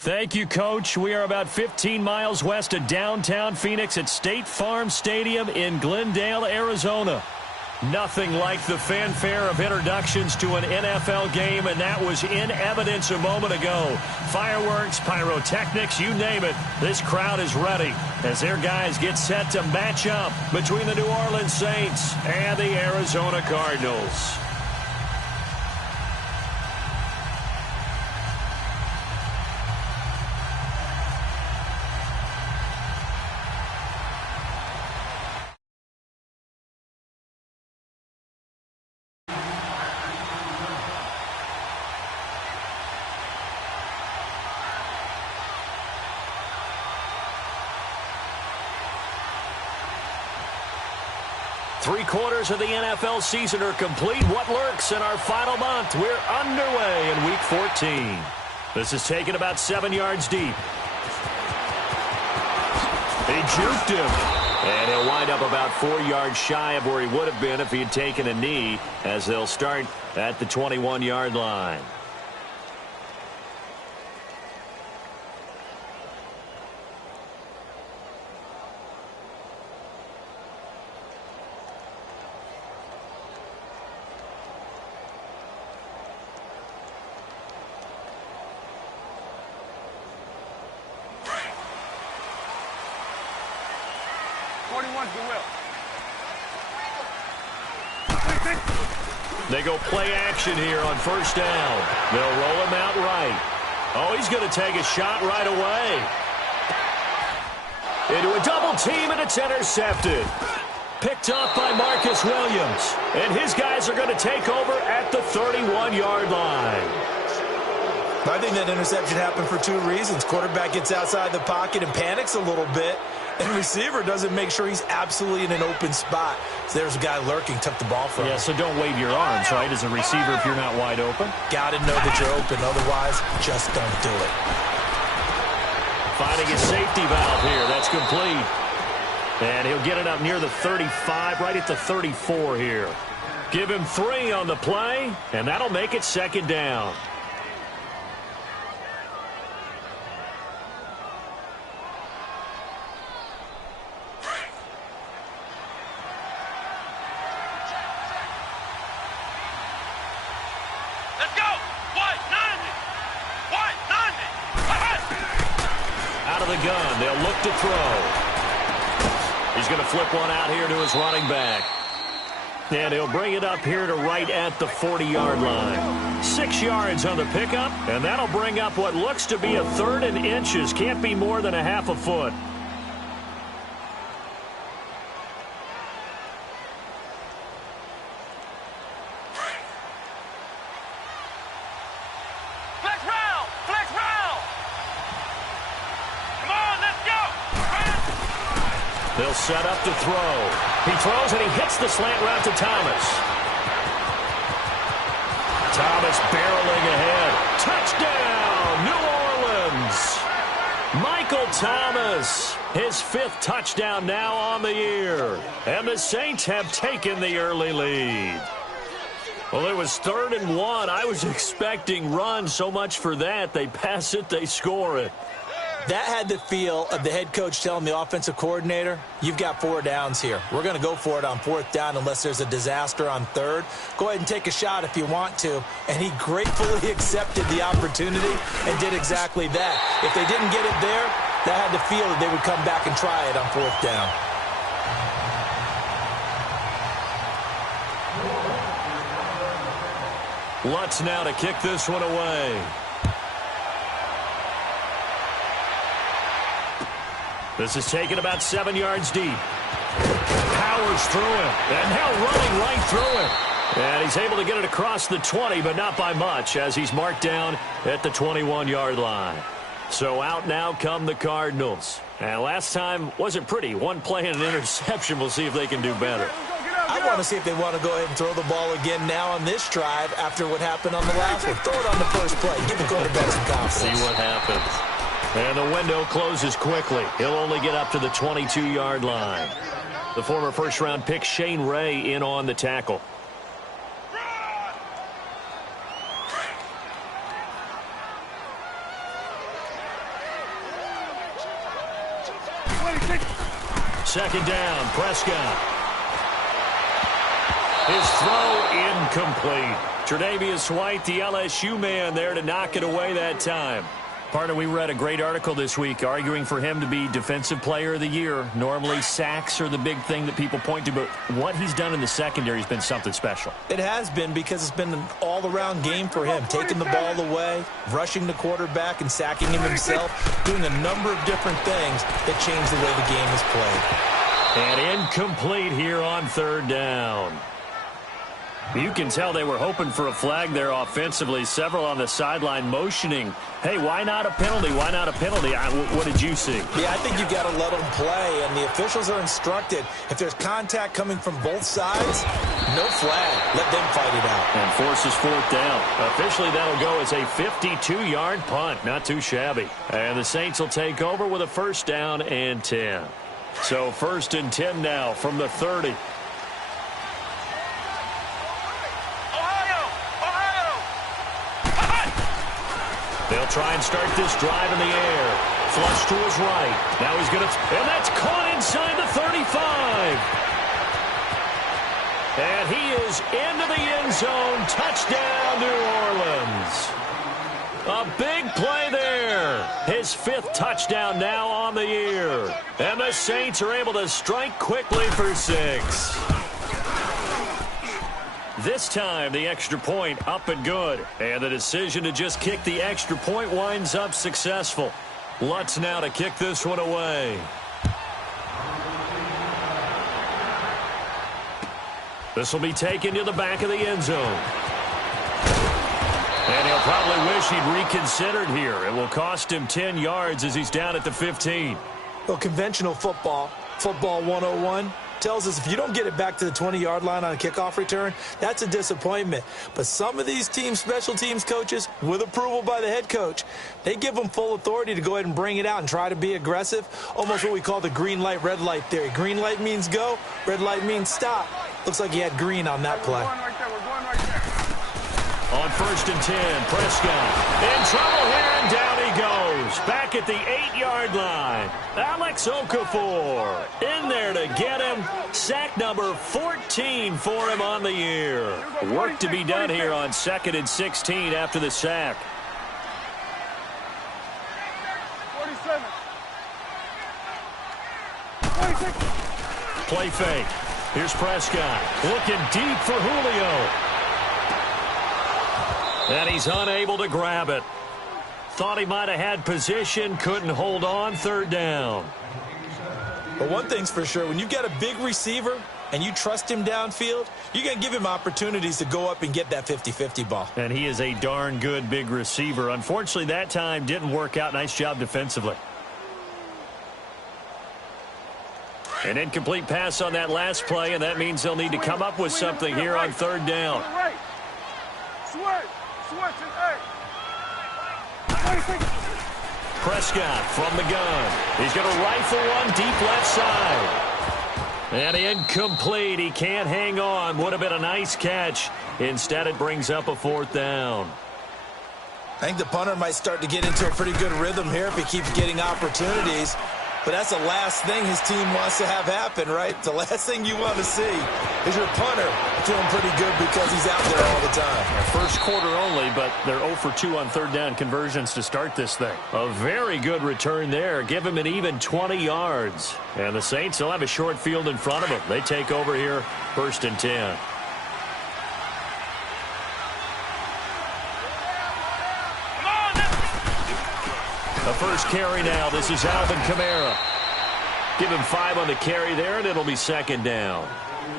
Thank you, Coach. We are about 15 miles west of downtown Phoenix at State Farm Stadium in Glendale, Arizona. Nothing like the fanfare of introductions to an NFL game, and that was in evidence a moment ago. Fireworks, pyrotechnics, you name it. This crowd is ready as their guys get set to match up between the New Orleans Saints and the Arizona Cardinals. Three-quarters of the NFL season are complete. What lurks in our final month? We're underway in Week 14. This is taken about 7 yards deep. He juked him. And he'll wind up about 4 yards shy of where he would have been if he had taken a knee, as they'll start at the 21-yard line. They go play action here on first down. They'll roll him out right. Oh, he's going to take a shot right away. Into a double team, and it's intercepted. Picked up by Marcus Williams. And his guys are going to take over at the 31-yard line. I think that interception happened for two reasons. Quarterback gets outside the pocket and panics a little bit. And receiver doesn't make sure he's absolutely in an open spot. So there's a guy lurking, took the ball from him. Yeah, so don't wave your arms, right, as a receiver if you're not wide open. Got to know that you're open. Otherwise, just don't do it. Finding his safety valve here. That's complete. And he'll get it up near the 35, right at the 34 here. Give him 3 on the play, and that'll make it second down. Gun. They'll look to throw. He's going to flip one out here to his running back. And he'll bring it up here to right at the 40-yard line. 6 yards on the pickup, and that'll bring up what looks to be a 3rd and inches. Can't be more than a half a foot. They'll set up to throw. He throws and he hits the slant route to Thomas. Thomas barreling ahead. Touchdown, New Orleans. Michael Thomas, his 5th touchdown now on the year. And the Saints have taken the early lead. Well, it was 3rd and 1. I was expecting run, so much for that. They pass it, they score it. That had the feel of the head coach telling the offensive coordinator, you've got 4 downs here. We're going to go for it on 4th down unless there's a disaster on 3rd. Go ahead and take a shot if you want to. And he gratefully accepted the opportunity and did exactly that. If they didn't get it there, that had the feel that they would come back and try it on 4th down. Lutz now to kick this one away. This is taken about 7 yards deep. Powers through him, and now running right through him. And he's able to get it across the 20, but not by much, as he's marked down at the 21-yard line. So out now come the Cardinals. And last time wasn't pretty. One play and an interception. We'll see if they can do better. I want to see if they want to go ahead and throw the ball again now on this drive after what happened on the last one. Throw it on the first play. Give the quarterback some confidence. See what happens. And the window closes quickly. He'll only get up to the 22-yard line. The former first-round pick Shane Ray in on the tackle. Second down, Prescott. His throw incomplete. Tre'Davious White, the LSU man there to knock it away that time. Partner, we read a great article this week arguing for him to be Defensive Player of the Year. Normally, sacks are the big thing that people point to, but what he's done in the secondary has been something special. It has been, because it's been an all-around game for him, taking the ball away, rushing the quarterback and sacking him himself, doing a number of different things that change the way the game is played. And incomplete here on third down. You can tell they were hoping for a flag there offensively. Several on the sideline motioning, hey, why not a penalty? Why not a penalty? What did you see? Yeah, I think you got to let them play, and the officials are instructed, if there's contact coming from both sides, no flag. Let them fight it out. And forces fourth down. Officially, that'll go as a 52-yard punt. Not too shabby. And the Saints will take over with a first down and 10. So first and 10 now from the 30. They'll try and start this drive in the air. Flush to his right. Now he's going to... And that's caught inside the 35. And he is into the end zone. Touchdown, New Orleans. A big play there. His fifth touchdown now on the year. And the Saints are able to strike quickly for 6. This time, the extra point up and good. And the decision to just kick the extra point winds up successful. Lutz now to kick this one away. This will be taken to the back of the end zone. And he'll probably wish he'd reconsidered here. It will cost him 10 yards as he's down at the 15. Well, conventional football 101, tells us if you don't get it back to the 20-yard line on a kickoff return, that's a disappointment. But some of these special teams coaches, with approval by the head coach, they give them full authority to go ahead and bring it out and try to be aggressive, almost what we call the green light, red light theory. Green light means go, red light means stop. Looks like he had green on that play. On first and 10, Prescott in trouble here, and down he goes. Back at the 8-yard line. Alex Okafor in there to get him. Sack number 14 for him on the year. Work to be done here on 2nd and 16 after the sack. 47. Play fake. Here's Prescott looking deep for Julio. And he's unable to grab it. Thought he might have had position, couldn't hold on, third down. But one thing's for sure, when you've got a big receiver and you trust him downfield, you're going to give him opportunities to go up and get that 50-50 ball. And he is a darn good big receiver. Unfortunately, that time didn't work out. Nice job defensively. An incomplete pass on that last play, and that means they'll need to come up with something here on third down. Prescott from the gun. He's going to rifle one deep left side. And incomplete. He can't hang on. Would have been a nice catch. Instead, it brings up a fourth down. I think the punter might start to get into a pretty good rhythm here if he keeps getting opportunities. But that's the last thing his team wants to have happen, right? The last thing you want to see is your punter feeling pretty good because he's out there all the time. First quarter only, but they're 0 for 2 on third down conversions to start this thing. A very good return there. Give him an even 20 yards. And the Saints will have a short field in front of them. They take over here, first and 10. The first carry now. This is Alvin Kamara. Give him 5 on the carry there, and it'll be second down.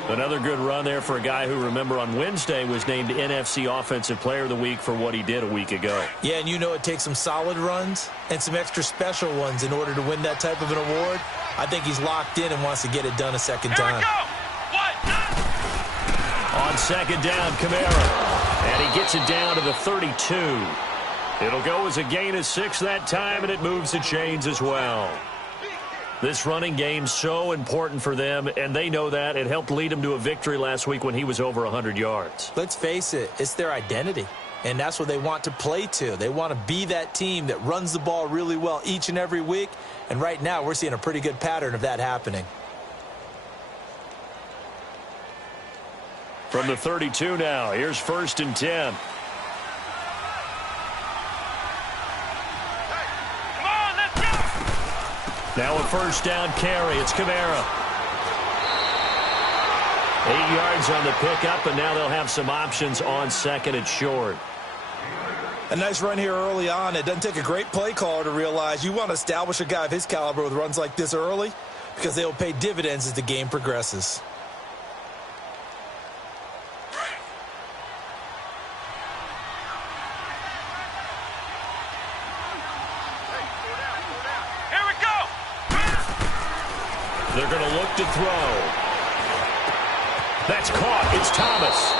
Another good run there for a guy who, remember, on Wednesday was named NFC Offensive Player of the Week for what he did a week ago. Yeah, and you know it takes some solid runs and some extra special ones in order to win that type of an award. I think he's locked in and wants to get it done a second time. On second down, Kamara. And he gets it down to the 32. It'll go as a gain of 6 that time, and it moves the chains as well. This running game's so important for them, and they know that. It helped lead them to a victory last week when he was over 100 yards. Let's face it, it's their identity. and that's what they want to play to. They want to be that team that runs the ball really well each and every week, and right now we're seeing a pretty good pattern of that happening. From the 32 now, here's 1st and 10. Now a first down carry. It's Kamara. 8 yards on the pickup, and now they'll have some options on 2nd and short. A nice run here early on. It doesn't take a great play caller to realize you want to establish a guy of his caliber with runs like this early because they will pay dividends as the game progresses. They're going to look to throw. That's caught. It's Thomas.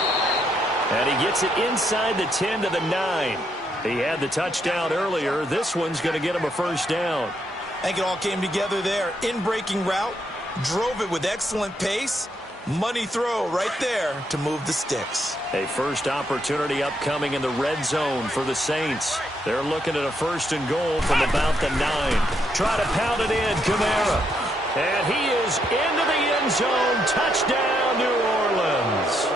And he gets it inside the 10 to the 9. He had the touchdown earlier. This one's going to get him a first down. I think it all came together there. In-breaking route. Drove it with excellent pace. Money throw right there to move the sticks. A first opportunity upcoming in the red zone for the Saints. They're looking at a 1st and goal from about the 9. Try to pound it in. Kamara. And he is into the end zone. Touchdown, New Orleans.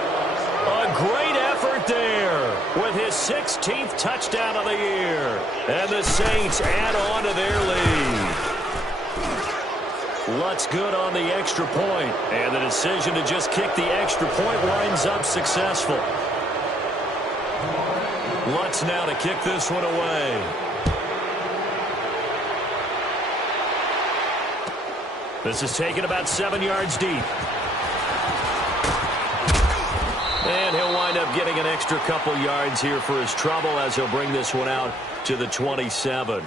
A great effort there with his 16th touchdown of the year. And the Saints add on to their lead. Lutz good on the extra point. And the decision to just kick the extra point winds up successful. Lutz now to kick this one away. This is taken about 7 yards deep. And he'll wind up getting an extra couple yards here for his trouble as he'll bring this one out to the 27.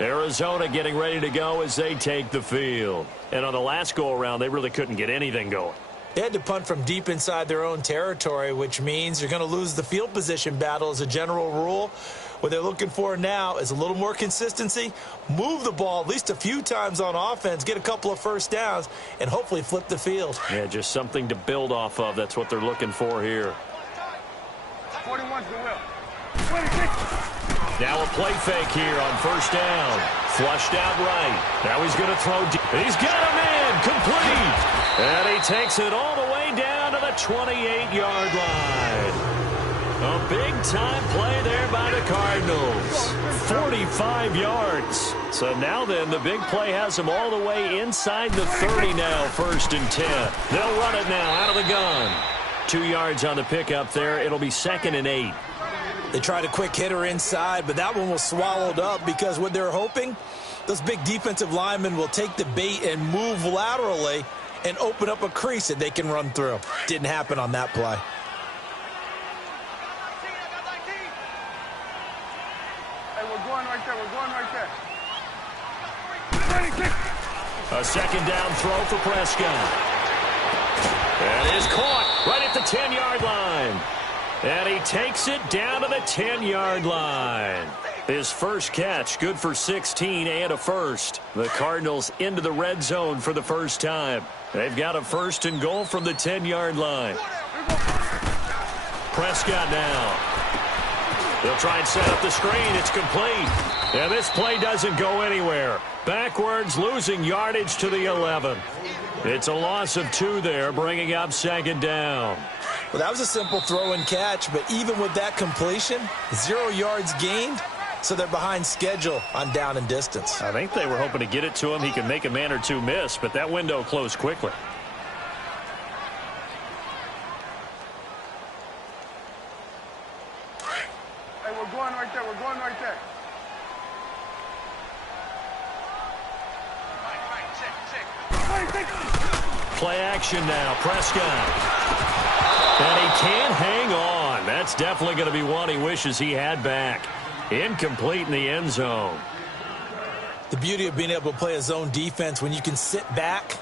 Arizona getting ready to go as they take the field. And on the last go-around, they really couldn't get anything going. They had to punt from deep inside their own territory, which means you're going to lose the field position battle as a general rule. What they're looking for now is a little more consistency, move the ball at least a few times on offense, get a couple of first downs, and hopefully flip the field. Yeah, just something to build off of. That's what they're looking for here. 41's the will. 26. Now a play fake here on 1st down. Flushed out right. Now he's going to throw deep. He's got him in. Complete. And he takes it all the way down to the 28-yard line. A big-time play there by the Cardinals. 45 yards. So now then, the big play has them all the way inside the 30 now, 1st and 10. They'll run it now out of the gun. 2 yards on the pickup there. It'll be 2nd and 8. They tried a quick hitter inside, but that one was swallowed up because what they're hoping, those big defensive linemen will take the bait and move laterally and open up a crease that they can run through. Didn't happen on that play. A 2nd down throw for Prescott. That is caught right at the 10-yard line. And he takes it down to the 10-yard line. His first catch, good for 16 and a first. The Cardinals into the red zone for the first time. They've got a 1st and goal from the 10-yard line. Prescott now. They'll try and set up the screen. It's complete. And this play doesn't go anywhere. Backwards, losing yardage to the 11. It's a loss of 2 there, bringing up 2nd down. Well, that was a simple throw and catch, but even with that completion, 0 yards gained, so they're behind schedule on down and distance. I think they were hoping to get it to him. He could make a man or two miss, but that window closed quickly. Hey, we're going right there. We're going right there. Play action now. Prescott. And he can't hang on. That's definitely going to be one he wishes he had back. Incomplete in the end zone. The beauty of being able to play a zone defense when you can sit back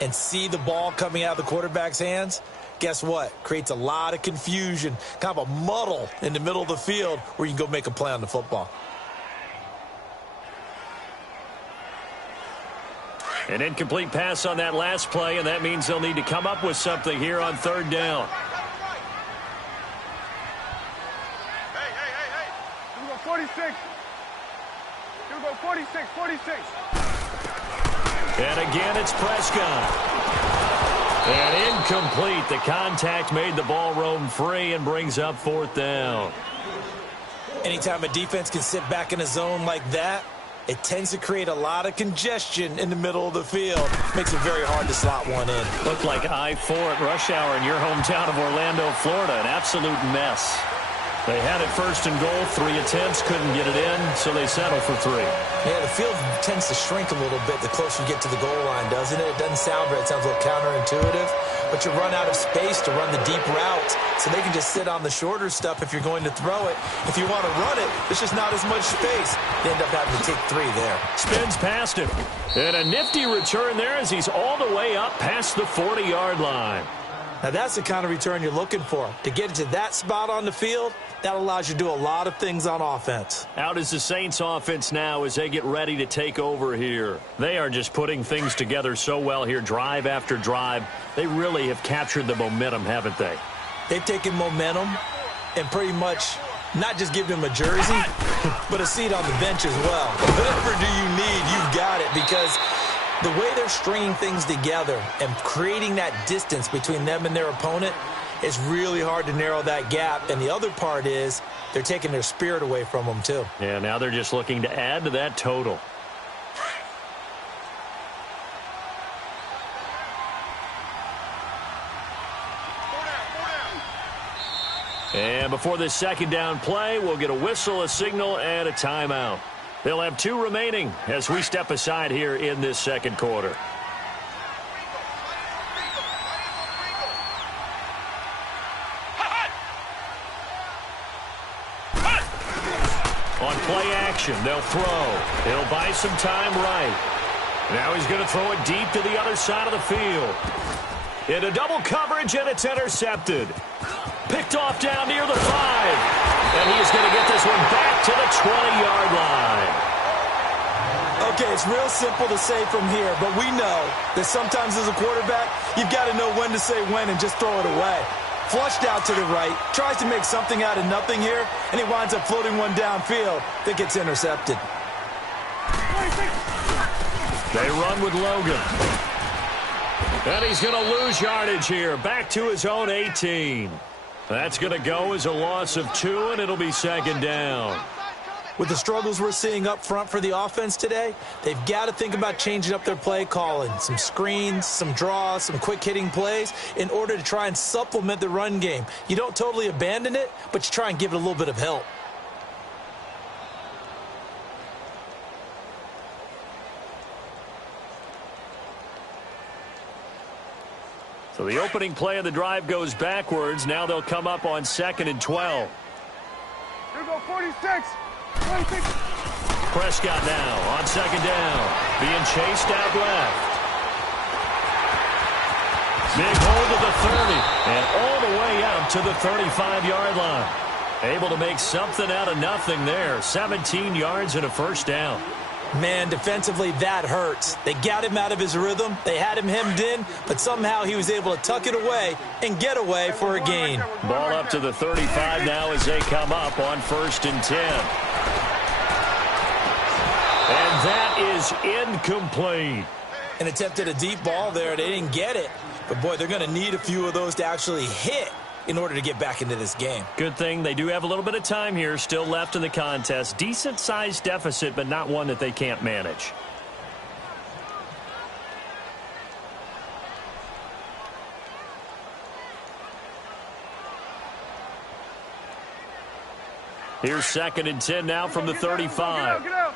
and see the ball coming out of the quarterback's hands, guess what? Creates a lot of confusion, kind of a muddle in the middle of the field where you can go make a play on the football. An incomplete pass on that last play, and that means they'll need to come up with something here on 3rd down. 46, 46. And again, it's Prescott. And incomplete. The contact made the ball roam free and brings up fourth down. Anytime a defense can sit back in a zone like that, it tends to create a lot of congestion in the middle of the field. Makes it very hard to slot one in. Looked like I-4 at rush hour in your hometown of Orlando, Florida. An absolute mess. They had it first and goal, 3 attempts, couldn't get it in, so they settled for 3. Yeah, the field tends to shrink a little bit the closer you get to the goal line, doesn't it? It doesn't sound right. It sounds a little counterintuitive. But you run out of space to run the deep routes, so they can just sit on the shorter stuff if you're going to throw it. If you want to run it, there's just not as much space. They end up having to take 3 there. Spins past him. And a nifty return there as he's all the way up past the 40-yard line. Now, that's the kind of return you're looking for. To get to that spot on the field, that allows you to do a lot of things on offense. Out is the Saints offense now as they get ready to take over here. They are just putting things together so well here, drive after drive. They really have captured the momentum, haven't they? They've taken momentum and pretty much not just given them a jersey, but a seat on the bench as well. Whatever do you need, you've got it, because the way they're stringing things together and creating that distance between them and their opponent, it's really hard to narrow that gap. And the other part is they're taking their spirit away from them, too. Yeah, now they're just looking to add to that total. And before this second down play, we'll get a whistle, a signal, and a timeout. They'll have 2 remaining as we step aside here in this second quarter. On play action, they'll throw. He'll buy some time right. Now he's going to throw it deep to the other side of the field. Into double coverage, and it's intercepted. Picked off down near the 5. And he is going to get this one back to the 20-yard line. Okay, it's real simple to say from here, but we know that sometimes as a quarterback, you've got to know when to say when and just throw it away. Flushed out to the right, tries to make something out of nothing here, and he winds up floating one downfield that gets intercepted. They run with Logan. And he's going to lose yardage here, back to his own 18. That's going to go as a loss of 2, and it'll be second down. With the struggles we're seeing up front for the offense today, they've got to think about changing up their play calling. Some screens, some draws, some quick-hitting plays in order to try and supplement the run game. You don't totally abandon it, but you try and give it a little bit of help. So the opening play of the drive goes backwards. Now they'll come up on 2nd and 12. Here go 46. 26. Prescott now on 2nd down. Being chased out left. Big hold of the 30. And all the way out to the 35-yard line. Able to make something out of nothing there. 17 yards and a first down. Man, defensively, that hurts. They got him out of his rhythm. They had him hemmed in, but somehow he was able to tuck it away and get away for a gain. Ball up to the 35 now as they come up on 1st and 10. And that is incomplete. An attempt at a deep ball there. They didn't get it. But, boy, they're going to need a few of those to actually hit in order to get back into this game. Good thing they do have a little bit of time here still left in the contest. Decent-sized deficit, but not one that they can't manage. Here's 2nd and 10 now from the 35. Get out.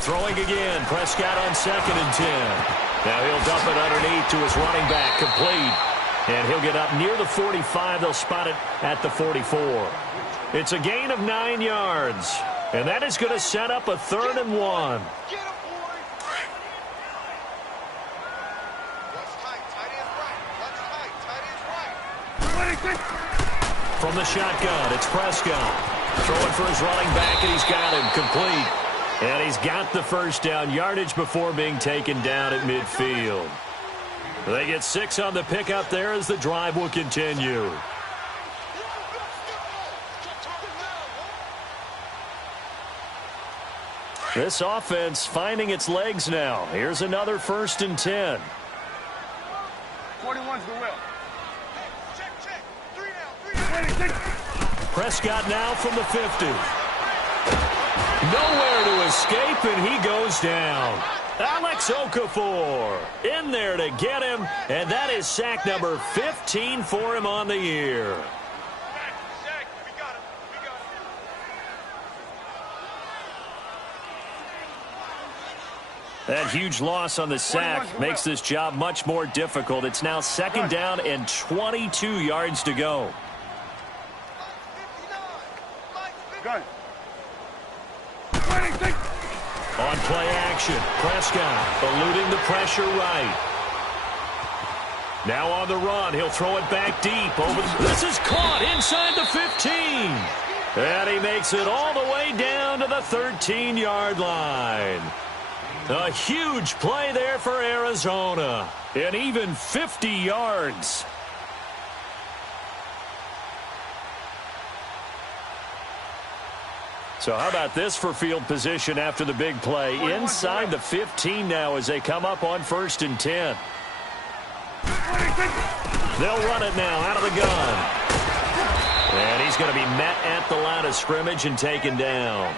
Throwing again. Prescott on 2nd and 10. Now he'll dump it underneath to his running back, complete. And he'll get up near the 45. They'll spot it at the 44. It's a gain of 9 yards. And that is going to set up a 3rd and 1. From the shotgun, it's Prescott. Throwing for his running back, and he's got him complete. And he's got the first down yardage before being taken down at midfield. They get 6 on the pickup there as the drive will continue. This offense finding its legs now. Here's another 1st and 10. 41's the will. Check. 3 now. Prescott now from the 50. Nowhere to escape, and he goes down. Alex Okafor in there to get him, and that is sack number 15 for him on the year. Sack. We got him. That huge loss on the sack makes this job much more difficult. It's now 2nd down and 22 yards to go. Gun. On play action, Prescott eluding the pressure right. Now on the run, he'll throw it back deep. This is caught inside the 15. And he makes it all the way down to the 13-yard line. A huge play there for Arizona. And even 50 yards. So how about this for field position after the big play? Inside the 15 now as they come up on 1st and 10. They'll run it now out of the gun. And he's going to be met at the line of scrimmage and taken down.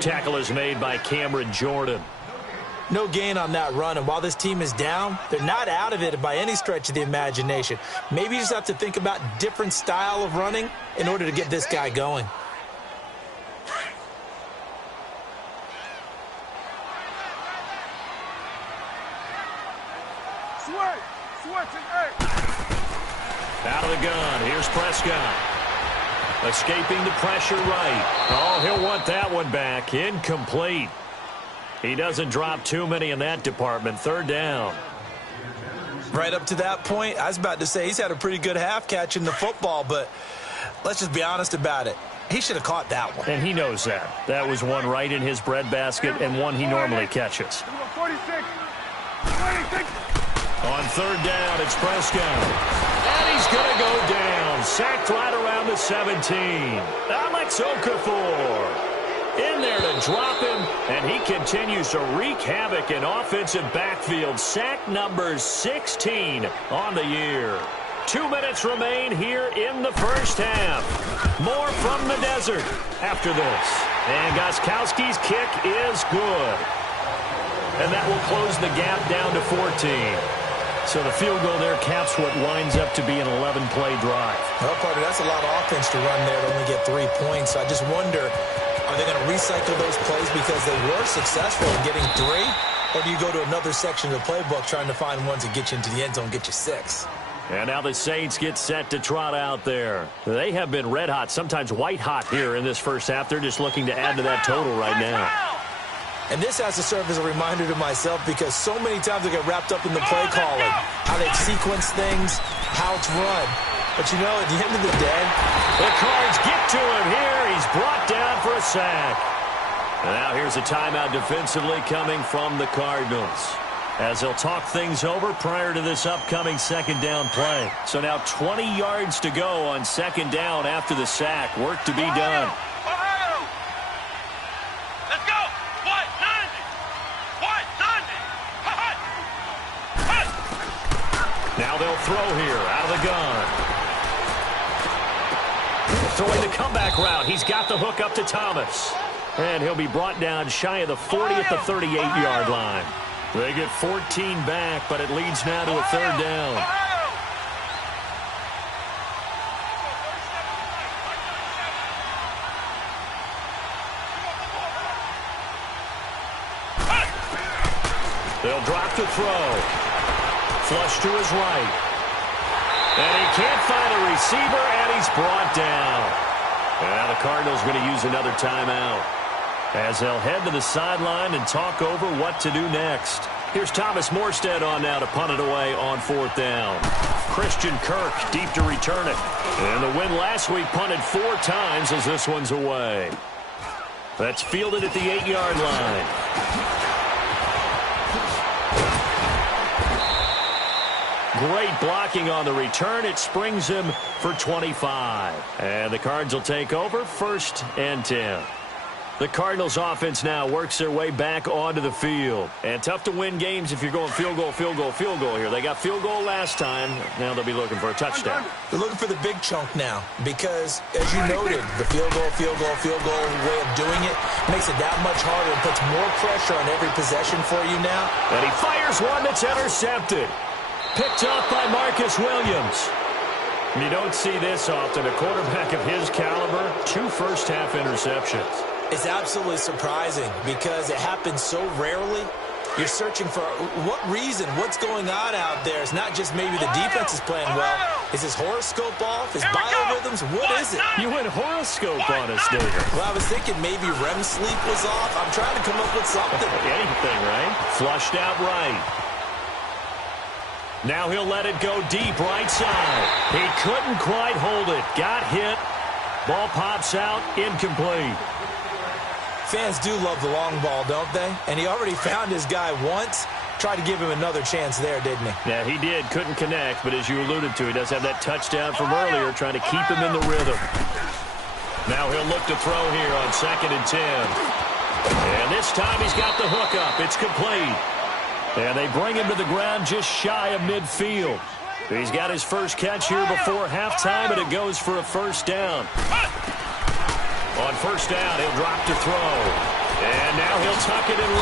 Tackle is made by Cameron Jordan. No gain on that run, and while this team is down, they're not out of it by any stretch of the imagination. Maybe you just have to think about different style of running in order to get this guy going. Out of the gun, here's Prescott. Escaping the pressure right. Oh, he'll want that one back. Incomplete. He doesn't drop too many in that department. 3rd down. Right up to that point, I was about to say he's had a pretty good half catching the football, but let's just be honest about it. He should have caught that one. And he knows that. That was one right in his breadbasket and one he normally catches. 46. On 3rd down, it's Prescott. And he's going to go down. Sacked right around the 17. Alex Okafor in there to drop him, and he continues to wreak havoc in offensive backfield. Sack number 16 on the year. 2 minutes remain here in the 1st half. More from the desert after this. And Gostkowski's kick is good. And that will close the gap down to 14. So the field goal there caps what winds up to be an 11-play drive. Well, partner, that's a lot of offense to run there to only get 3 points. So I just wonder, are they going to recycle those plays because they were successful in getting 3? Or do you go to another section of the playbook trying to find ones that get you into the end zone, get you 6? And now the Saints get set to trot out there. They have been red hot, sometimes white hot here in this 1st half. They're just looking to add to that total right now. And this has to serve as a reminder to myself because so many times I get wrapped up in the play calling, how they sequence things, how it's run. But, you know, at the end of the day, the Cards get to him here. He's brought down for a sack. And now here's a timeout defensively coming from the Cardinals, as they'll talk things over prior to this upcoming 2nd down play. So now 20 yards to go on 2nd down after the sack. Work to be done. Let's go. Now they'll throw here out of the gun. Throwing the comeback route. He's got the hook up to Thomas. And he'll be brought down shy of the 40 at the 38-yard line. They get 14 back, but it leads now to a 3rd down. They'll drop to throw. Flush to his right. And he can't find a receiver, and he's brought down. And now the Cardinals are going to use another timeout, as they'll head to the sideline and talk over what to do next. Here's Thomas Morstead on now to punt it away on 4th down. Christian Kirk deep to return it. And the win last week punted 4 times as this one's away. That's fielded at the 8-yard line. Great blocking on the return. It springs him for 25. And the Cards will take over 1st and 10. The Cardinals offense now works their way back onto the field. And tough to win games if you're going field goal here. They got field goal last time. Now they'll be looking for a touchdown. They're looking for the big chunk now because, as you noted, the field goal way of doing it makes it that much harder and puts more pressure on every possession for you now. And he fires one that's intercepted. Picked off by Marcus Williams. You don't see this often. A quarterback of his caliber, 2 first-half interceptions. It's absolutely surprising because it happens so rarely. You're searching for what reason, what's going on out there. It's not just maybe the defense is playing well. Is his horoscope off? His biorhythms? What is it? You went horoscope on us, Digger. Well, I was thinking maybe REM sleep was off. I'm trying to come up with something. Anything, right? Flushed out right. Now he'll let it go deep right side. He couldn't quite hold it. Got hit. Ball pops out. Incomplete. Fans do love the long ball, don't they? And he already found his guy once. Tried to give him another chance there, didn't he? Yeah, he did. Couldn't connect, but as you alluded to, he does have that touchdown from earlier, trying to keep him in the rhythm. Now he'll look to throw here on 2nd and 10. And this time he's got the hook up. It's complete. And they bring him to the ground just shy of midfield. He's got his first catch here before halftime, and it goes for a first down. On first down, he'll drop to throw. And now he'll tuck it and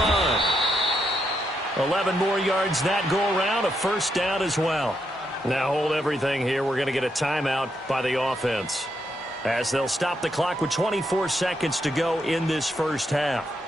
run. 11 more yards that go around, a first down as well. Now hold everything here. We're going to get a timeout by the offense, as they'll stop the clock with 24 seconds to go in this first half.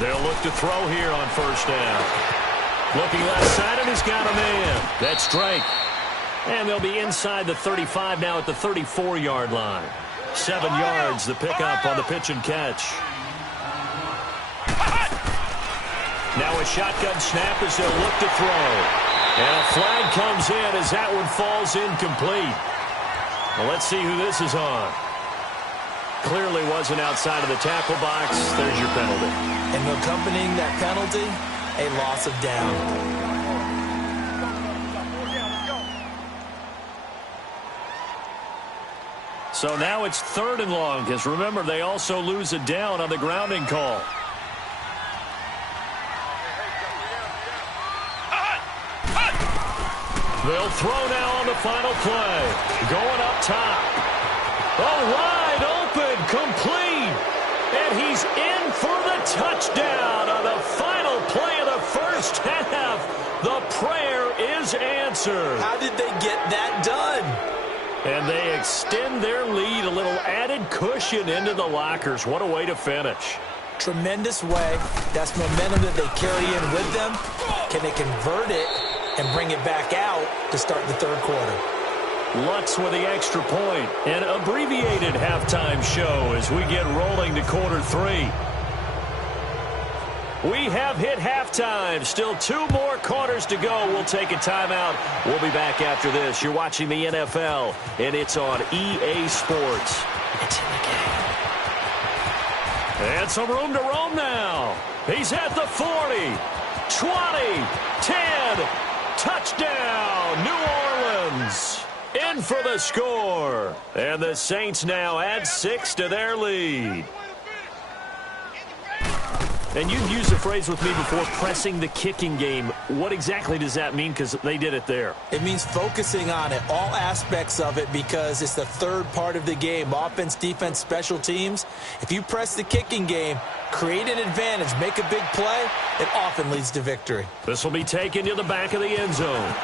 They'll look to throw here on first down. Looking left side, and he's got a man. That's Drake. And they'll be inside the 35 now at the 34-yard line. 7 yards, the pickup on the pitch and catch. Now a shotgun snap as they'll look to throw. And a flag comes in as that one falls incomplete. Well, let's see who this is on. Clearly wasn't outside of the tackle box. There's your penalty. And accompanying that penalty, a loss of down. So now it's 3rd and long, because remember, they also lose a down on the grounding call. They'll throw now on the final play. Going up top. Oh, wide open, complete. And he's in for the touchdown on the final play of the first half. The prayer is answered. How did they get that done? And they extend their lead, a little added cushion into the lockers. What a way to finish. Tremendous way. That's momentum that they carry in with them. Can they convert it and bring it back out to start the third quarter? Lutz with the extra point. An abbreviated halftime show as we get rolling to quarter 3. We have hit halftime. Still 2 more quarters to go. We'll take a timeout. We'll be back after this. You're watching the NFL, and it's on EA Sports. It's in the game. And some room to roam now. He's at the 40, 20, 10. Touchdown, New Orleans. In for the score. And the Saints now add 6 to their lead. And you've used the phrase with me before, pressing the kicking game. What exactly does that mean? Because they did it there. It means focusing on it, all aspects of it, because it's the third part of the game. Offense, defense, special teams. If you press the kicking game, create an advantage, make a big play, it often leads to victory. This will be taken to the back of the end zone.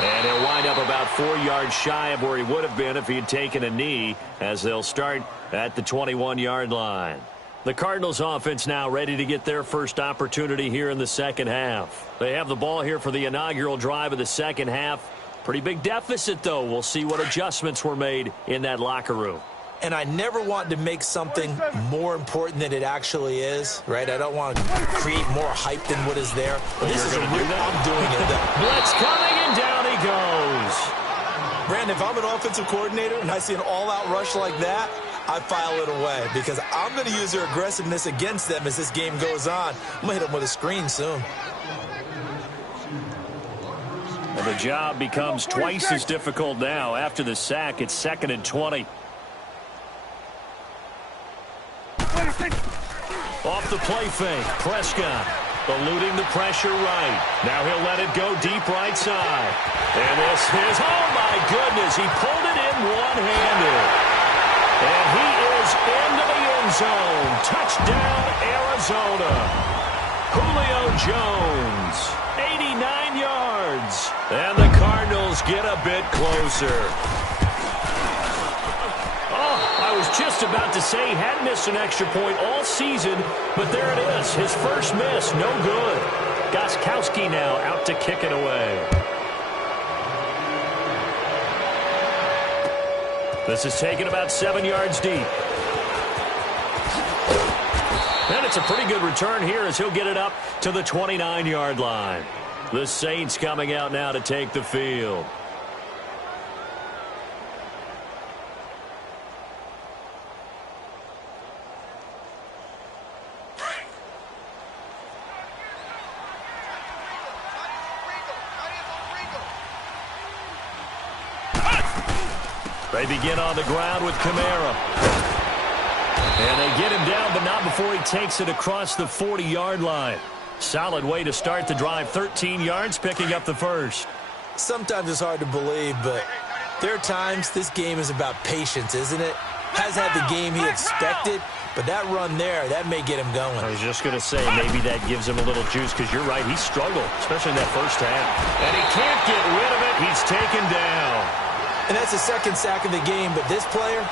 And he'll wind up about 4 yards shy of where he would have been if he had taken a knee, as they'll start at the 21-yard line. The Cardinals offense now ready to get their first opportunity here in the second half. They have the ball here for the inaugural drive of the second half. Pretty big deficit, though. We'll see what adjustments were made in that locker room. And I never want to make something more important than it actually is, right? I don't want to create more hype than what is there. But this is a real, I'm doing it. Blitz coming, and down he goes. Brandon, if I'm an offensive coordinator and I see an all-out rush like that, I file it away because I'm going to use their aggressiveness against them as this game goes on. I'm going to hit them with a screen soon. And the job becomes twice as difficult now. After the sack, it's 2nd and 20. Off the play fake, Prescott eluding the pressure right. Now he'll let it go deep right side. And this is, oh my goodness, he pulled it in one-handed. And he is into the end zone. Touchdown, Arizona. Julio Jones, 89 yards. And the Cardinals get a bit closer. I was just about to say he hadn't missed an extra point all season, but there it is. His first miss, no good. Gostkowski now out to kick it away. This is taken about 7 yards deep. And it's a pretty good return here as he'll get it up to the 29-yard line. The Saints coming out now to take the field. They begin on the ground with Kamara. And they get him down, but not before he takes it across the 40-yard line. Solid way to start the drive. 13 yards, picking up the first. Sometimes it's hard to believe, but there are times this game is about patience, isn't it? Has had the game he expected, but that run there, that may get him going. I was just going to say, maybe that gives him a little juice, because you're right, he struggled, especially in that first half. And he can't get rid of it. He's taken down. And that's the second sack of the game, but this player,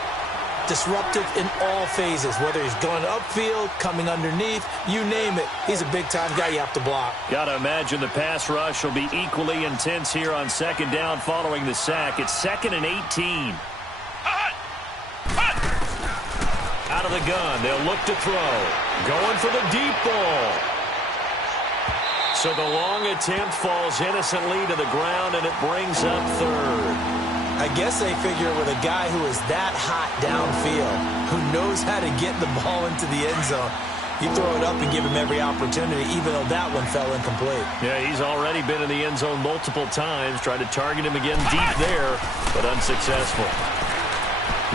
disruptive in all phases, whether he's going upfield, coming underneath, you name it. He's a big-time guy you have to block. Got to imagine the pass rush will be equally intense here on 2nd down following the sack. It's 2nd and 18. Out of the gun, they'll look to throw. Going for the deep ball. So the long attempt falls innocently to the ground, and it brings up 3rd. I guess they figure with a guy who is that hot downfield, who knows how to get the ball into the end zone, you throw it up and give him every opportunity, even though that one fell incomplete. Yeah, he's already been in the end zone multiple times, tried to target him again deep there, but unsuccessful.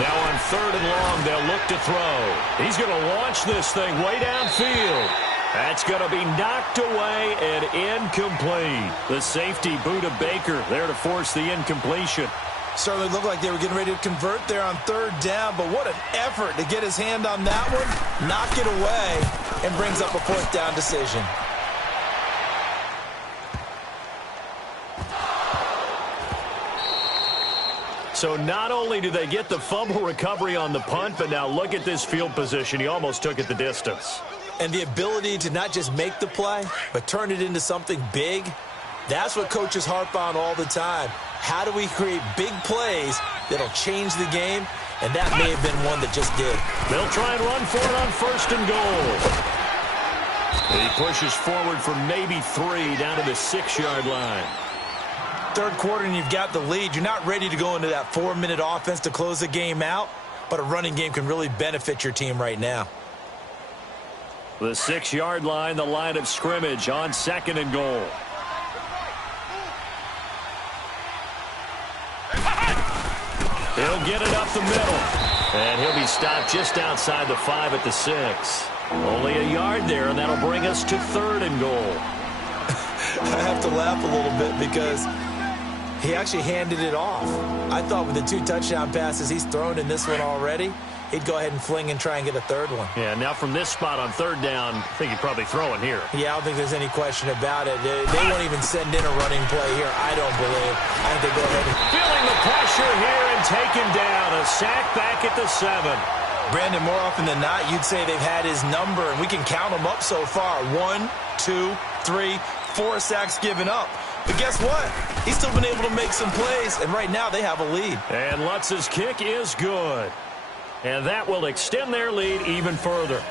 Now on 3rd and long, they'll look to throw. He's going to launch this thing way downfield. That's going to be knocked away and incomplete. The safety, Buda Baker, there to force the incompletion. Certainly looked like they were getting ready to convert there on 3rd down, but what an effort to get his hand on that one, knock it away, and brings up a 4th down decision. So not only do they get the fumble recovery on the punt, but now look at this field position. He almost took it the distance. And the ability to not just make the play, but turn it into something big, that's what coaches harp on all the time. How do we create big plays that'll change the game? And that may have been one that just did. They'll try and run for it on 1st and goal. He pushes forward for maybe 3 down to the 6-yard line. 3rd quarter and you've got the lead. You're not ready to go into that 4-minute offense to close the game out, but a running game can really benefit your team right now. The 6-yard line, the line of scrimmage on 2nd and goal. He'll get it up the middle. And he'll be stopped just outside the 5 at the 6. Only a yard there, and that'll bring us to 3rd and goal. I have to laugh a little bit because he actually handed it off. I thought with the 2 touchdown passes he's thrown in this one already, he'd go ahead and fling and try and get a 3rd one. Yeah, now from this spot on 3rd down, I think he'd probably throw it here. Yeah, I don't think there's any question about it. They won't even send in a running play here, I don't believe. I think they go ahead and... Feeling the pressure here and taken down. A sack back at the 7. Brandon, more often than not, you'd say they've had his number, and we can count them up so far. 1, 2, 3, 4 sacks given up. But guess what? He's still been able to make some plays, and right now they have a lead. And Lutz's kick is good. And that will extend their lead even further.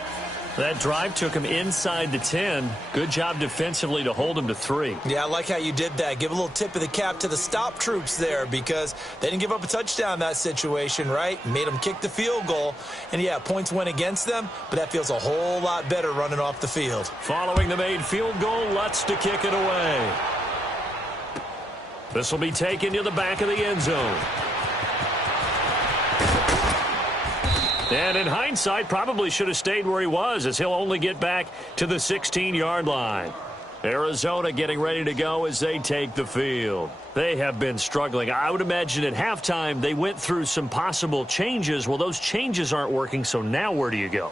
That drive took him inside the 10. Good job defensively to hold him to 3. Yeah, I like how you did that. Give a little tip of the cap to the stop troops there because they didn't give up a touchdown in that situation, right? Made them kick the field goal. And, yeah, points went against them, but that feels a whole lot better running off the field. Following the made field goal, Lutz to kick it away. This will be taken to the back of the end zone. And in hindsight, probably should have stayed where he was as he'll only get back to the 16-yard line. Arizona getting ready to go as they take the field. They have been struggling. I would imagine at halftime they went through some possible changes. Well, those changes aren't working, so now where do you go?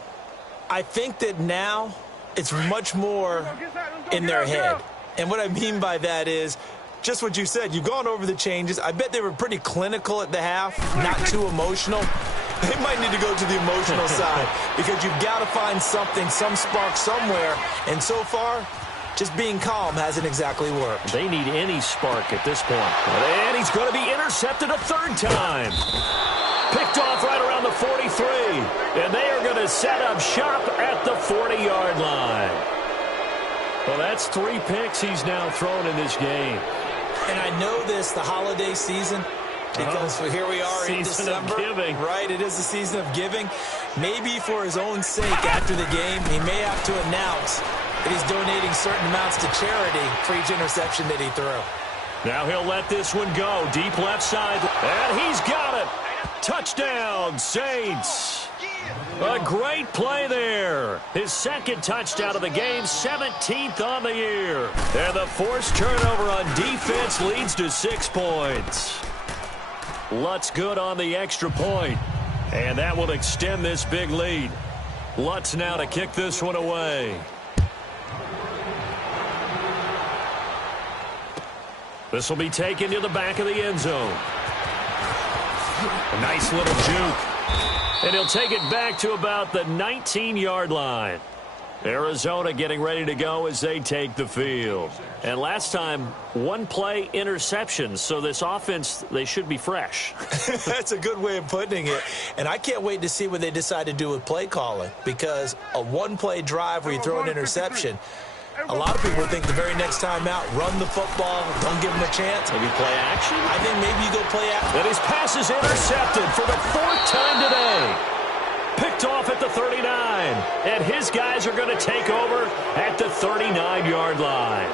I think that now it's much more in their head. And what I mean by that is just what you said. You've gone over the changes. I bet they were pretty clinical at the half, not too emotional. They might need to go to the emotional side because you've got to find something, some spark somewhere. And so far, just being calm hasn't exactly worked. They need any spark at this point. And he's going to be intercepted a third time. Picked off right around the 43. And they are going to set up shop at the 40-yard line. Well, that's 3 picks he's now thrown in this game. And I know this, the holiday season, because here we are in December, right? It is the season of giving. Maybe for his own sake after the game, he may have to announce that he's donating certain amounts to charity for each interception that he threw. Now he'll let this one go. Deep left side. And he's got it. Touchdown, Saints. A great play there. His second touchdown of the game, 17th on the year. And the forced turnover on defense leads to 6 points. Lutz good on the extra point. And that will extend this big lead. Lutz now to kick this one away. This will be taken to the back of the end zone. A nice little juke. And he'll take it back to about the 19-yard line. Arizona getting ready to go as they take the field. And last time, 1 play interceptions. So this offense, they should be fresh. That's a good way of putting it. And I can't wait to see what they decide to do with play calling. Because a 1-play drive where you throw an interception, a lot of people think the very next time out, run the football, don't give them a chance. Maybe play action? I think maybe you go play action. And his pass is intercepted for the 4th time today. Picked off at the 39. And his guys are going to take over at the 39-yard line.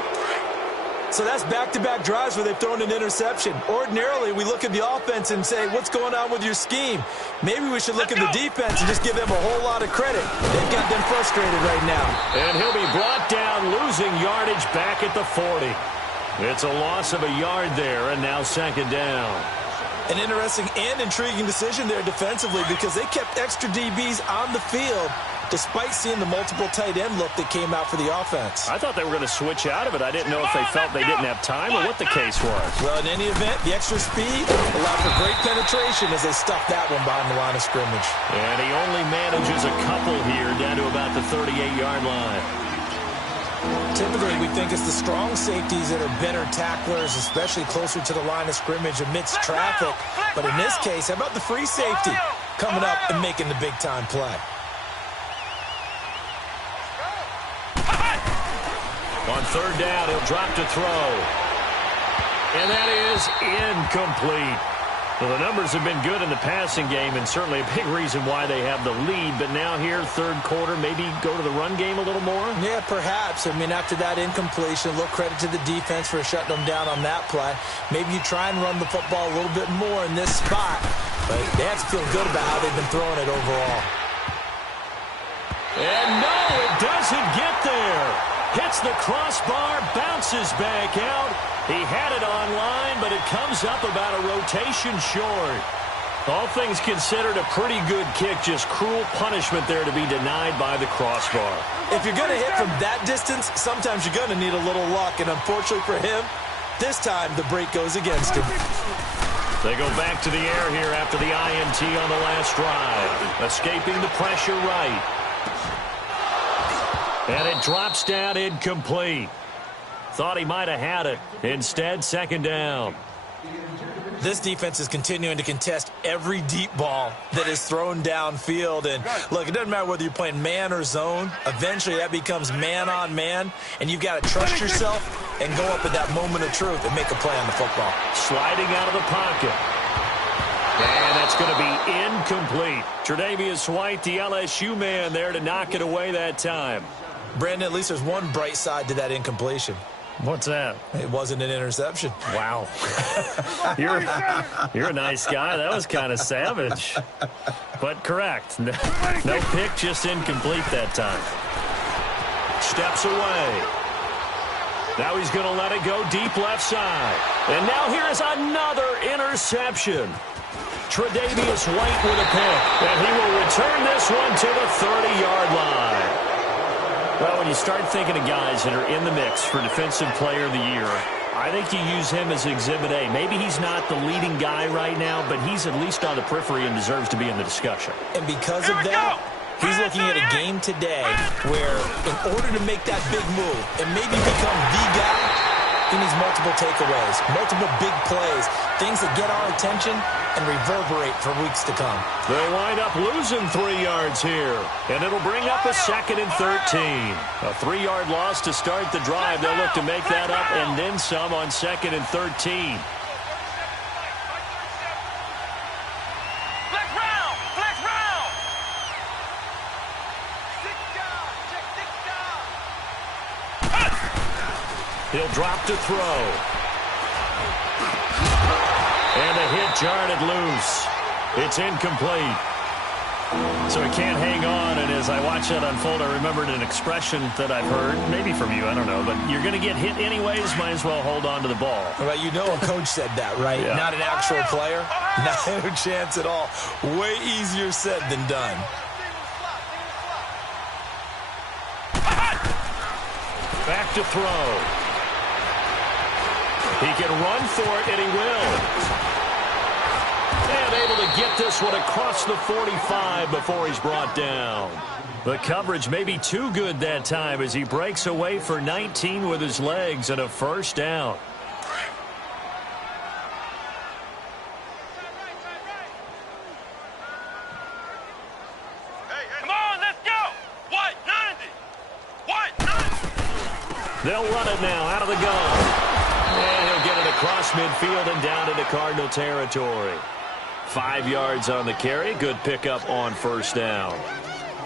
So that's back-to-back drives where they've thrown an interception. Ordinarily, we look at the offense and say, what's going on with your scheme? Maybe we should look at the defense and just give them a whole lot of credit. They've got them frustrated right now. And he'll be brought down, losing yardage back at the 40. It's a loss of a yard there, and now 2nd down. An interesting and intriguing decision there defensively because they kept extra DBs on the field despite seeing the multiple tight end look that came out for the offense. I thought they were going to switch out of it. I didn't know if they felt they didn't have time or what the case was. Well, in any event, the extra speed allowed for great penetration as they stuffed that one behind the line of scrimmage. And he only manages a couple here down to about the 38-yard line. Typically, we think it's the strong safeties that are better tacklers, especially closer to the line of scrimmage amidst traffic. But in this case, how about the free safety coming up and making the big-time play? On 3rd down, he'll drop to throw. And that is incomplete. Well, the numbers have been good in the passing game and certainly a big reason why they have the lead. But now here, 3rd quarter, maybe go to the run game a little more? Yeah, perhaps. I mean, after that incompletion, a little credit to the defense for shutting them down on that play. Maybe you try and run the football a little bit more in this spot. But they have to feel good about how they've been throwing it overall. And no, it doesn't get there. Hits the crossbar, bounces back out. He had it online, but it comes up about a rotation short. All things considered, a pretty good kick. Just cruel punishment there to be denied by the crossbar. If you're going to hit from that distance, sometimes you're going to need a little luck. And unfortunately for him, this time the break goes against him. They go back to the air here after the INT on the last drive. Escaping the pressure right. And it drops down incomplete. Thought he might have had it. Instead, 2nd down. this defense is continuing to contest every deep ball that is thrown downfield. And, look, it doesn't matter whether you're playing man or zone. Eventually, that becomes man-on-man, and you've got to trust yourself and go up at that moment of truth and make a play on the football. Sliding out of the pocket. And that's going to be incomplete. Tre'Davious White, the LSU man, there to knock it away that time. Brandon, at least there's one bright side to that incompletion. What's that? It wasn't an interception. Wow. You're a nice guy. That was kind of savage. But correct. No pick, just incomplete that time. Steps away. Now he's going to let it go deep left side. And now here is another interception. Tre'Davious White with a pick. And he will return this one to the 30-yard line. Well, when you start thinking of guys that are in the mix for Defensive Player of the Year, I think you use him as Exhibit A. Maybe he's not the leading guy right now, but he's at least on the periphery and deserves to be in the discussion. And because of that, he's looking at a game today where in order to make that big move and maybe become the guy, he needs multiple takeaways, multiple big plays, things that get our attention and reverberate for weeks to come. They wind up losing 3 yards here, and it'll bring up a 2nd and 13. A 3-yard loss to start the drive. They'll look to make that up and then some on 2nd and 13. He'll drop to throw. And a hit jarred it loose. It's incomplete. So he can't hang on, and as I watch that unfold, I remembered an expression that I've heard, maybe from you, I don't know, but you're going to get hit anyways, might as well hold on to the ball. Well, you know a coach said that, right? Yeah. Not an actual player. Not a chance at all. Way easier said than done. Back to throw. He can run for it, and he will. And able to get this one across the 45 before he's brought down. The coverage may be too good that time as he breaks away for 19 with his legs and a first down. Come on, let's go! White, 90! White, 90! They'll run it now out of the gun. And he'll get it across midfield and down into Cardinal territory. 5 yards on the carry. Good pickup on first down.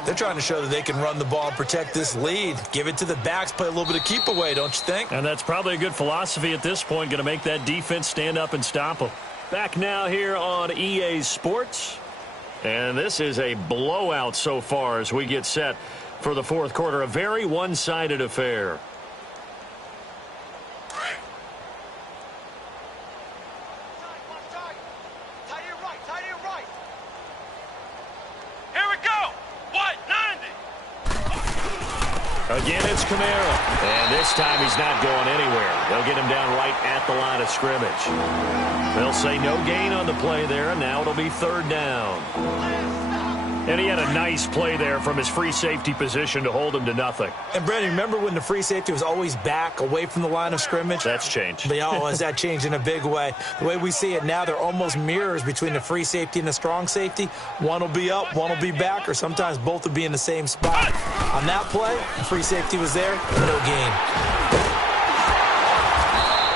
They're trying to show that they can run the ball and protect this lead. Give it to the backs, play a little bit of keep away, don't you think? And that's probably a good philosophy at this point. Going to make that defense stand up and stop them. Back now here on EA Sports. And this is a blowout so far as we get set for the fourth quarter. A very one-sided affair. Again, it's Kamara. And this time he's not going anywhere. They'll get him down right at the line of scrimmage. They'll say no gain on the play there, and now it'll be third down. And he had a nice play there from his free safety position to hold him to nothing. And, Brandon, remember when the free safety was always back away from the line of scrimmage? That's changed. But, oh, has that changed in a big way? The way we see it now, they're almost mirrors between the free safety and the strong safety. One will be up, one will be back, or sometimes both will be in the same spot. On that play, the free safety was there, no gain.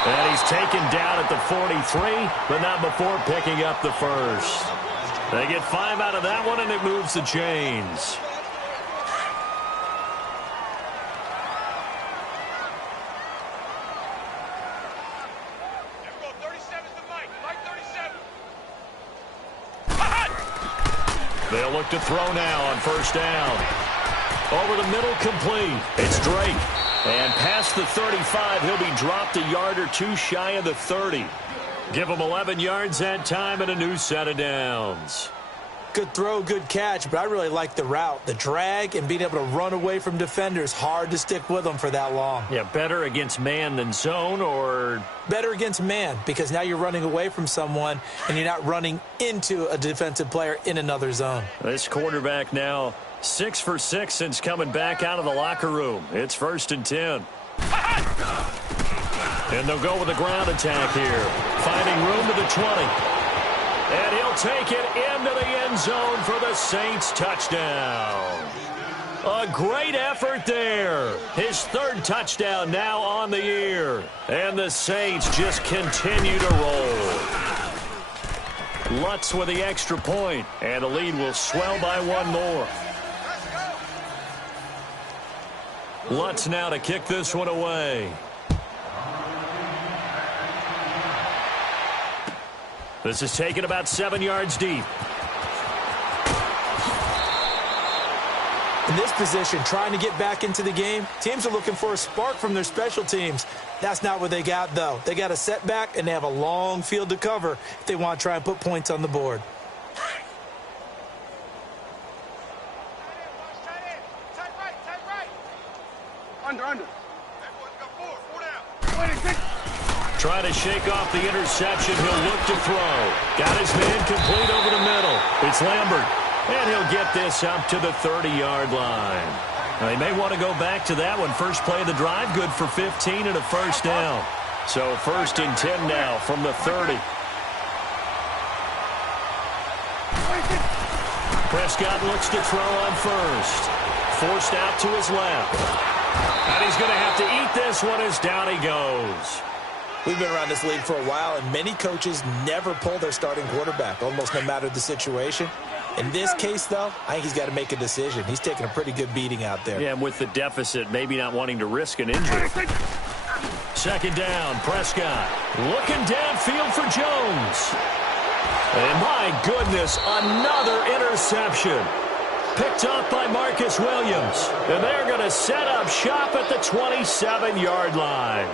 And he's taken down at the 43, but not before picking up the first. They get 5 out of that one, and it moves the chains. They'll look to throw now on first down. Over the middle, complete. It's Drake. And past the 35, he'll be dropped a yard or two shy of the 30. Give him 11 yards that time and a new set of downs. Good throw, good catch, but I really like the route. The drag and being able to run away from defenders, hard to stick with them for that long. Yeah, better against man than zone, or? Better against man, because now you're running away from someone and you're not running into a defensive player in another zone. This quarterback now 6 for 6 since coming back out of the locker room. It's 1st and 10. And they'll go with a ground attack here. Finding room to the 20. And he'll take it into the end zone for the Saints touchdown. A great effort there. His third touchdown now on the year. And the Saints just continue to roll. Lutz with the extra point. And the lead will swell by one more. Lutz now to kick this one away. This is taken about 7 yards deep. In this position, trying to get back into the game, teams are looking for a spark from their special teams. That's not what they got, though. They got a setback, and they have a long field to cover if they want to try and put points on the board. Under. Trying to shake off the interception. He'll look to throw. Got his man complete over the middle. It's Lambert. And he'll get this up to the 30-yard line. Now, they may want to go back to that one. First play of the drive, good for 15 and a first down. So 1st and 10 now from the 30. Prescott looks to throw on first. Forced out to his left. And he's going to have to eat this one as down he goes. We've been around this league for a while, and many coaches never pull their starting quarterback, almost no matter the situation. In this case, though, I think he's got to make a decision. He's taking a pretty good beating out there. Yeah, and with the deficit, maybe not wanting to risk an injury. 2nd down, Prescott. Looking downfield for Jones. And my goodness, another interception. Picked up by Marcus Williams. And they're going to set up shop at the 27-yard line.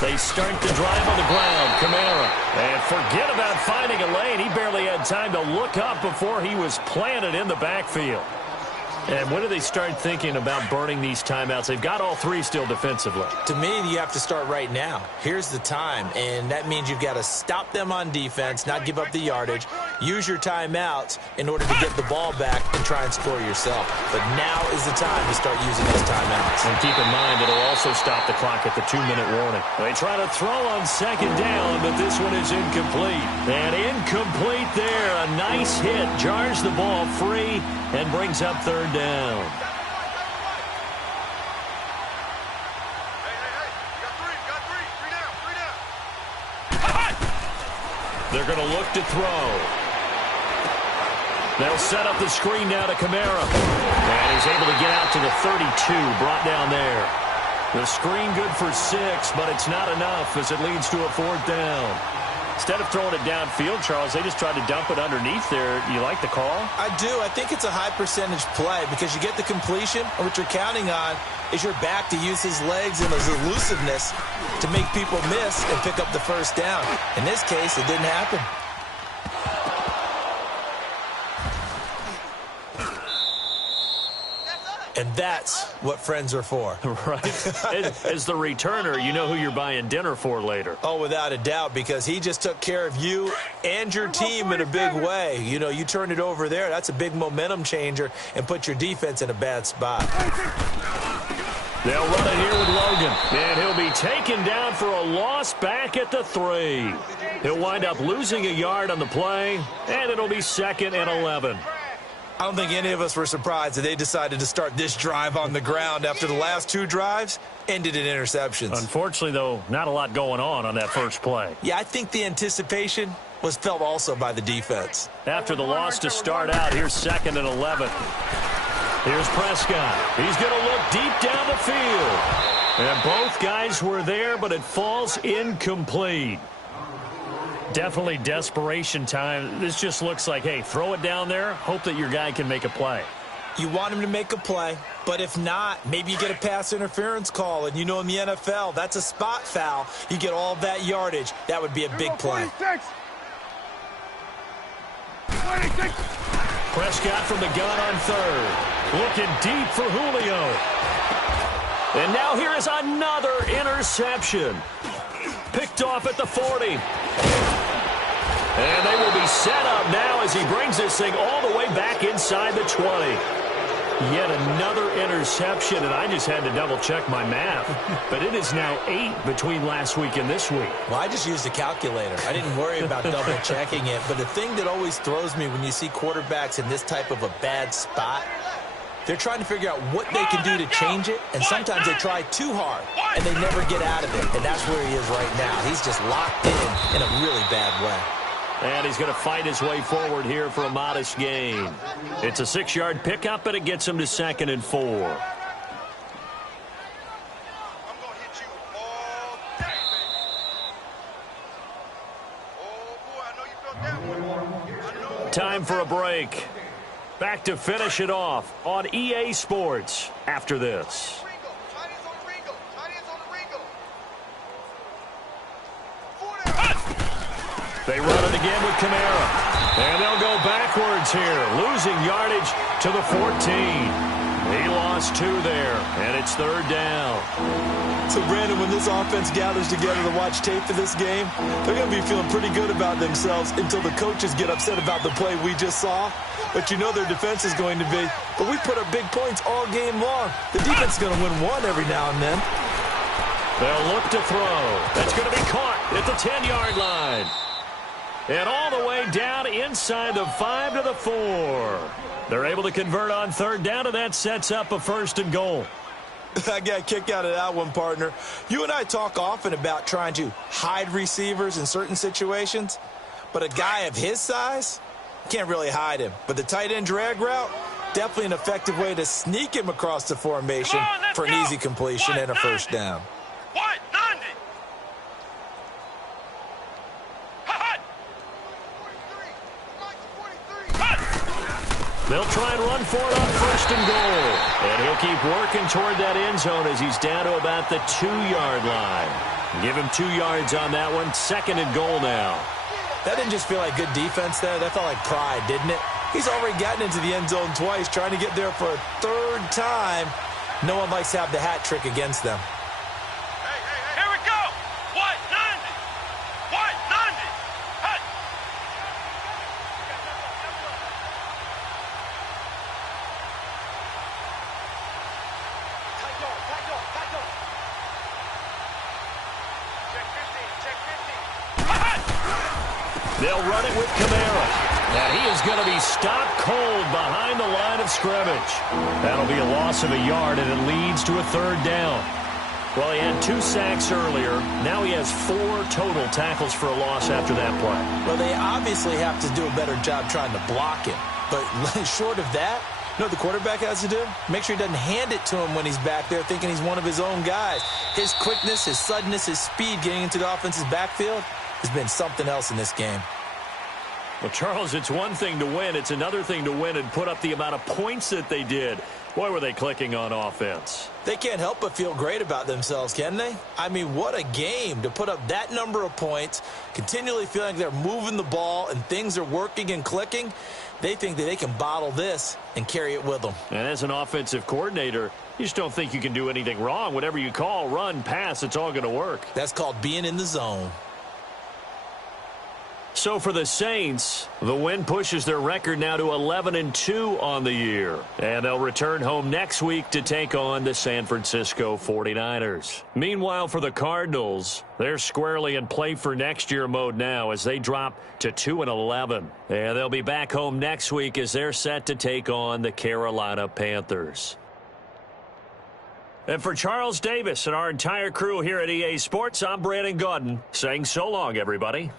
They start the drive on the ground. Kamara. And forget about finding a lane. He barely had time to look up before he was planted in the backfield. And when do they start thinking about burning these timeouts? They've got all three still defensively. To me, you have to start right now. Here's the time, and that means you've got to stop them on defense, not give up the yardage, use your timeouts in order to get the ball back and try and score yourself. But now is the time to start using those timeouts. And keep in mind, it'll also stop the clock at the 2-minute warning. They try to throw on 2nd down, but this one is incomplete. And incomplete there. A nice hit. Jars the ball free and brings up 3rd down. Hey, got three down. They're going to look to throw. They'll set up the screen now to Kamara. And he's able to get out to the 32, brought down there. The screen good for 6, but it's not enough as it leads to a 4th down. Instead of throwing it downfield, Charles, they just tried to dump it underneath there. You like the call? I do. I think it's a high-percentage play because you get the completion, and what you're counting on is your back to use his legs and his elusiveness to make people miss and pick up the 1st down. In this case, it didn't happen. And that's what friends are for. Right. As the returner, you know who you're buying dinner for later. Oh, without a doubt, because he just took care of you and your team in a big way. You know, you turn it over there, that's a big momentum changer and put your defense in a bad spot. They'll run it here with Logan. And he'll be taken down for a loss back at the 3. He'll wind up losing a yard on the play, and it'll be 2nd and 11. I don't think any of us were surprised that they decided to start this drive on the ground after the last 2 drives ended in interceptions. Unfortunately, though, not a lot going on that first play. Yeah, I think the anticipation was felt also by the defense. After the loss to start out, here's 2nd and 11. Here's Prescott. He's going to look deep down the field. And both guys were there, but it falls incomplete. Definitely desperation time. This just looks like, hey, throw it down there, hope that your guy can make a play. You want him to make a play, but if not, maybe you get a pass interference call, and you know in the NFL, that's a spot foul. You get all that yardage. That would be a big play. 26. Prescott from the gun on 3rd. Looking deep for Julio. And now here is another interception. Picked off at the 40. And they will be set up now as he brings this thing all the way back inside the 20. Yet another interception, and I just had to double-check my math. But it is now 8 between last week and this week. Well, I just used a calculator. I didn't worry about double-checking it. But the thing that always throws me when you see quarterbacks in this type of a bad spot, they're trying to figure out what they can do to change it, and sometimes they try too hard, and they never get out of it. And that's where he is right now. He's just locked in a really bad way. And he's going to fight his way forward here for a modest gain. It's a 6-yard pickup, but it gets him to 2nd and 4. Time for a break. Back to finish it off on EA Sports after this. They run it again with Kamara. And they'll go backwards here, losing yardage to the 14. He lost 2 there, and it's 3rd down. So, Brandon, when this offense gathers together to watch tape for this game, they're going to be feeling pretty good about themselves until the coaches get upset about the play we just saw. But you know their defense is going to be, but we put up big points all game long. The defense is going to win one every now and then. They'll look to throw. That's going to be caught at the 10-yard line. And all the way down inside the 5 to the 4. They're able to convert on 3rd down, and that sets up a 1st and goal. I got a kick out of that one, partner. You and I talk often about trying to hide receivers in certain situations, but a guy of his size can't really hide him. But the tight end drag route, definitely an effective way to sneak him across the formation for an easy completion and a 1st down. They'll try and run for it on 1st and goal. And he'll keep working toward that end zone as he's down to about the 2-yard line. Give him 2 yards on that one. 2nd and goal now. That didn't just feel like good defense there. That felt like pride, didn't it? He's already gotten into the end zone twice, trying to get there for a 3rd time. No one likes to have the hat trick against them. Here we go. 190. 190. Hut. They'll run it with Kamara. And he is going to be stopped cold behind the line of scrimmage. That'll be a loss of a yard, and it leads to a 3rd down. Well, he had 2 sacks earlier. Now he has 4 total tackles for a loss after that play. Well, they obviously have to do a better job trying to block him. But short of that, you know what the quarterback has to do? Make sure he doesn't hand it to him when he's back there thinking he's one of his own guys. His quickness, his suddenness, his speed getting into the offense's backfield has been something else in this game. Well, Charles, it's one thing to win. It's another thing to win and put up the amount of points that they did. Boy, were they clicking on offense. They can't help but feel great about themselves, can they? I mean, what a game to put up that number of points, continually feeling like they're moving the ball and things are working and clicking. They think that they can bottle this and carry it with them. And as an offensive coordinator, you just don't think you can do anything wrong. Whatever you call, run, pass, it's all going to work. That's called being in the zone. So for the Saints, the win pushes their record now to 11-2 on the year. And they'll return home next week to take on the San Francisco 49ers. Meanwhile, for the Cardinals, they're squarely in play for next year mode now as they drop to 2-11. And they'll be back home next week as they're set to take on the Carolina Panthers. And for Charles Davis and our entire crew here at EA Sports, I'm Brandon Gaudin saying so long, everybody.